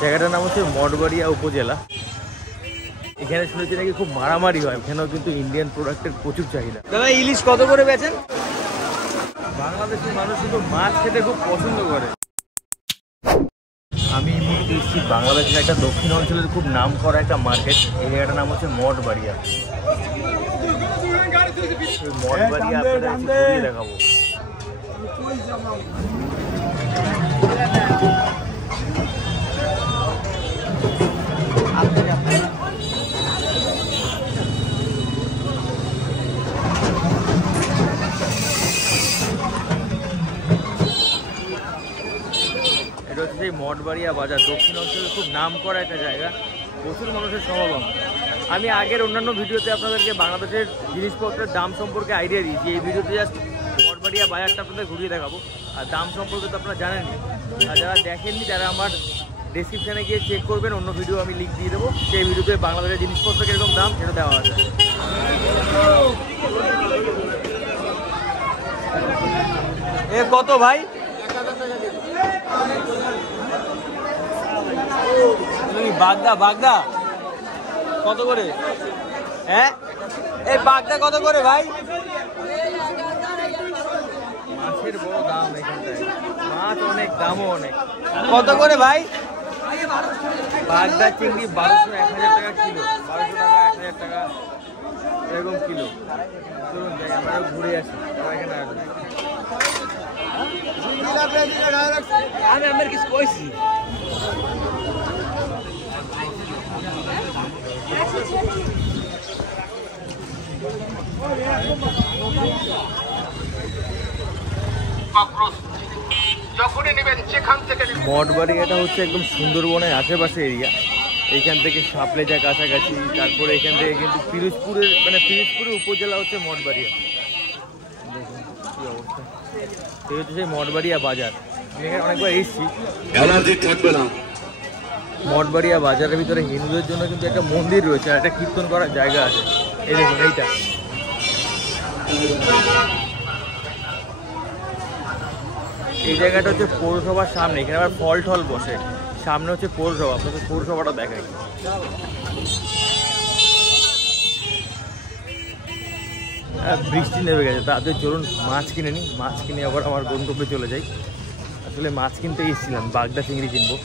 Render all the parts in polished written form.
জায়গাটার নাম হচ্ছে মঠবাড়িয়া উপজেলা। এখানে শুনেছি নাকি খুব মারামারি হয়, এখানেও কিন্তু ইন্ডিয়ান প্রোডাক্টের প্রচুর চাহিদা। দাদা ইলিশ কত করে বেচেন? বাংলাদেশের মানুষ কিন্তু মাছ খেতে খুব পছন্দ করে। আমি এই মুহূর্তে এসেছি বাংলাদেশের একটা দক্ষিণ অঞ্চলের খুব নাম করা একটা মার্কেট। এই জায়গাটার নাম হচ্ছে মঠবাড়িয়া। মঠবাড়িয়া আপনাদের ঘুরিয়ে দেখাবো। এটা হচ্ছে সেই মঠবাড়িয়া বাজার, দক্ষিণ অঞ্চলের খুব নাম করা একটা জায়গা, প্রচুর মানুষের সমাগম। আমি আগের অন্যান্য ভিডিওতে আপনাদেরকে বাংলাদেশের জিনিসপত্রের দাম সম্পর্কে আইডিয়া দিয়েছি। এই ভিডিওতে জাস্ট মঠবাড়িয়া বাজারটা আপনাদের ঘুরিয়ে দেখাবো। আর দাম সম্পর্কে তো আপনারা জানেনই, আর যারা দেখেননি তারা আমার ডেসক্রিপশানে গিয়ে চেক করবেন, অন্য ভিডিও আমি লিঙ্ক দিয়ে দেবো। সেই ভিডিওতে বাংলাদেশের জিনিসপত্র কীরকম দাম সেটা দেওয়া আছে। এ কত ভাই? বাগদা বাগদা কত করে? হ্যাঁ এই বাগদা কত করে ভাই? মাছের বড় দাম এখানটায়, মাছ অনেক, দামও অনেক। কত করে ভাই? বাগদা চিংড়ি 1200-1000 টাকা কিলো, 1200 টাকা 1000 টাকা এরকম কিলো। চলুন যাই, আমরা ঘুরে আসি। এখানে আসবে আমি আমার কিছু কইছি। মঠবাড়িয়াটা হচ্ছে একদম সুন্দরবনের আশেপাশে এরিয়া। এইখান থেকে সাপলেজা কাছাকাছি, তারপরে এখান থেকে কিন্তু পিরোজপুরের পিরোজপুরের উপজেলা হচ্ছে মঠবাড়িয়া। দেখুন কি অবস্থা। এই হচ্ছে সেই মঠবাড়িয়া বাজার। আমি এখানে অনেকবার এসেছি। মঠবাড়িয়া বাজারের ভিতরে হিন্দুদের জন্য কিন্তু একটা মন্দির রয়েছে আর একটা কীর্তন করার জায়গা আছে। এই দেখুন এইটা, এই জায়গাটা হচ্ছে পৌরসভার সামনে। এখানে আবার ফল টল বসে, সামনে হচ্ছে পৌরসভা। আপনাদের পৌরসভাটা দেখাই। বৃষ্টি নেমে গেছে, তাতে চলুন মাছ কিনে নিই। মাছ কিনে আবার আমার গন্তব্যে চলে যাই। আসলে মাছ কিনতে এসেছিলাম, বাগদা চিংড়ি কিনবো।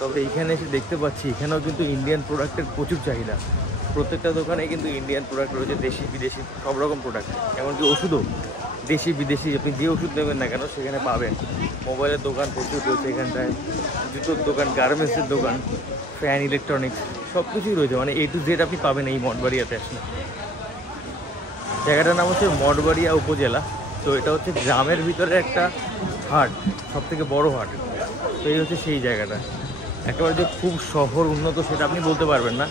তবে এইখানে এসে দেখতে পাচ্ছি এখানেও কিন্তু ইন্ডিয়ান প্রোডাক্টের প্রচুর চাহিদা। প্রত্যেকটা দোকানে কিন্তু ইন্ডিয়ান প্রোডাক্ট রয়েছে, দেশি বিদেশি সব রকম প্রোডাক্ট। এমনকি ওষুধও দেশি বিদেশি, আপনি যে ওষুধ নেবেন না কেন সেখানে পাবেন। মোবাইলের দোকান প্রচুর রয়েছে এখানটায়, জুতোর দোকান, গার্মেন্টসের দোকান, ফ্যান, ইলেকট্রনিক্স সব কিছুই রয়েছে। মানে A to Z আপনি পাবেন এই মঠবাড়িয়াতে আসলে। জায়গাটার নাম হচ্ছে মঠবাড়িয়া উপজেলা। তো এটা হচ্ছে গ্রামের ভিতরে একটা হাট, সব থেকে বড় হাট। তো এই হচ্ছে সেই জায়গাটা। একেবারে যে খুব শহর উন্নত সেটা আপনি বলতে পারবেন না,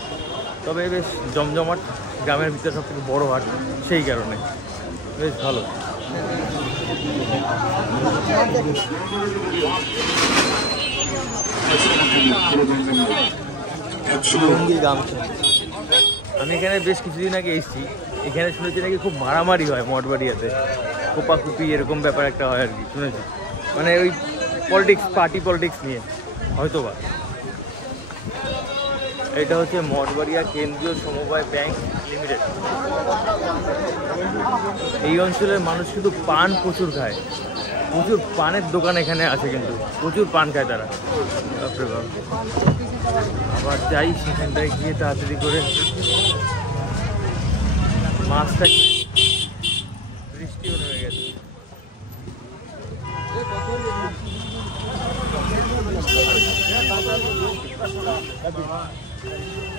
তবে বেশ জমজমাট, গ্রামের ভিতরে সব থেকে বড় হাট, সেই কারণে বেশ ভালো। আমি এখানে বেশ কিছুদিন আগে এসেছি। এখানে শুনেছি নাকি খুব মারামারি হয় মঠবাড়িয়াতে, কোপাকুপি এরকম ব্যাপার একটা হয় আর কি শুনেছি। মানে ওই পলিটিক্স, পার্টি পলিটিক্স নিয়ে হয়তো বা। এটা হচ্ছে মঠবাড়িয়া কেন্দ্রীয় সমবায় ব্যাংক লিমিটেড। এই অঞ্চলের মানুষ শুধু পান প্রচুর খায়, প্রচুর পানের দোকান এখানে আছে, কিন্তু প্রচুর পান খায় তারা। আবার যাই সেখানটায় গিয়ে তাড়াতাড়ি করে মাছটা, বৃষ্টিও নেমে গেছে।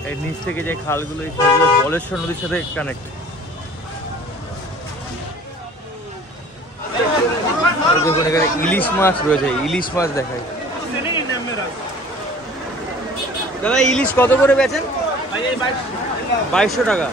এই নিচ থেকে যে খালগুলো, এই খালগুলো বলেশ্বর নদীর সাথে কানেক্ট। দেখুন এখানে ইলিশ মাছ রয়েছে, ইলিশ মাছ দেখায়। দাদা ইলিশ কত করে বেচেন? 2200 টাকা।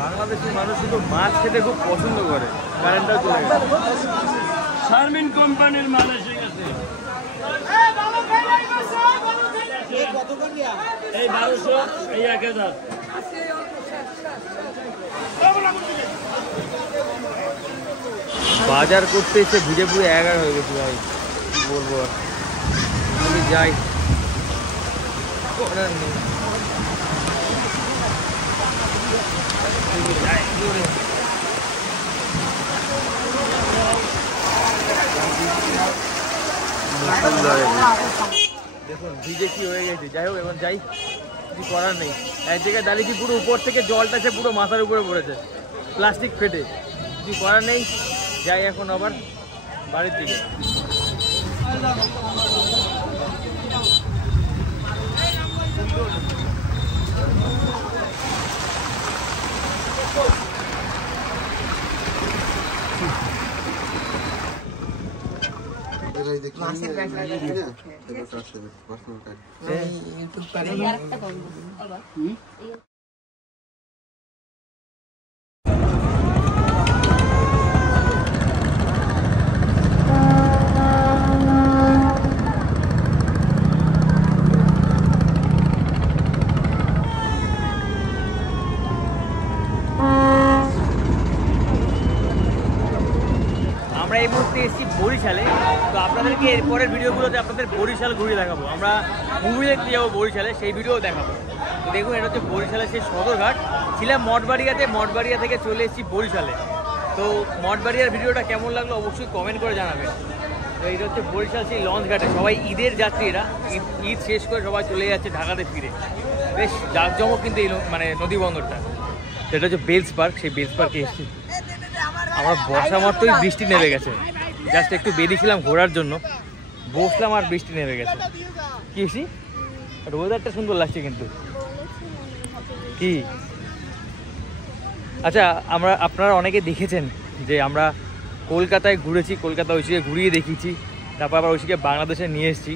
বাংলাদেশের মানুষ শুধু মাছ খেতে খুব পছন্দ করে। কারেন্টটাও চলে গেছে। শারমিন কোম্পানির মাল এসে গেছে। এই 1200, এই 1000। বাজার করতে এসে ভিজে পুড়ে 11 হয়ে গেছে ভাই, কি বলবো আর। আমি যাই, করার নেই। দেখুন ভিজে কি হয়ে গেছে। যাই হোক, এখন যাই, কিছু করার নেই। এক জায়গায় দাঁড়িয়েছি, পুরো উপর থেকে জলটা সে পুরো মাথার উপরে পড়েছে, প্লাস্টিক ফেটে। কিছু করার নেই, যাই এখন আবার বাড়ির দিকে। আমরা এই মুহূর্তে এসেছি বরিশালে। তো আপনাদেরকে এরপরের ভিডিওগুলোতে আপনাদের বরিশাল ঘুরিয়ে দেখাবো। আমরা মুভি দেখতে যাবো বরিশালে, সেই ভিডিও দেখাবো। তো দেখুন, এটা হচ্ছে বরিশালের সেই সদরঘাট। ছিলাম মঠবাড়িয়াতে, মঠবাড়িয়া থেকে চলে এসেছি বরিশালে। তো মঠবাড়িয়ার ভিডিওটা কেমন লাগলো অবশ্যই কমেন্ট করে জানাবেন। তো এটা হচ্ছে বরিশাল সেই লঞ্চ ঘাটে, সবাই ঈদের যাত্রীরা ঈদ শেষ করে সবাই চলে যাচ্ছে ঢাকাতে ফিরে। বেশ জাঁকজমক কিন্তু এই মানে নদী বন্দরটা। সেটা হচ্ছে বেলস পার্ক, সেই বেলস পার্কে এসেছি। আমার বসা মাত্রই বৃষ্টি নেমে গেছে। জাস্ট একটু বেরিয়েছিলাম ঘোরার জন্য, বসলাম আর বৃষ্টি নেমে গেছে। কি এসি ওয়েদারটা সুন্দর লাগছে কিন্তু। কি আচ্ছা, আপনারা অনেকে দেখেছেন যে আমরা কলকাতায় ঘুরেছি, কলকাতা ঐশীকে ঘুরিয়ে দেখিয়েছি, তারপর আবার ঐশীকে বাংলাদেশে নিয়ে এসেছি।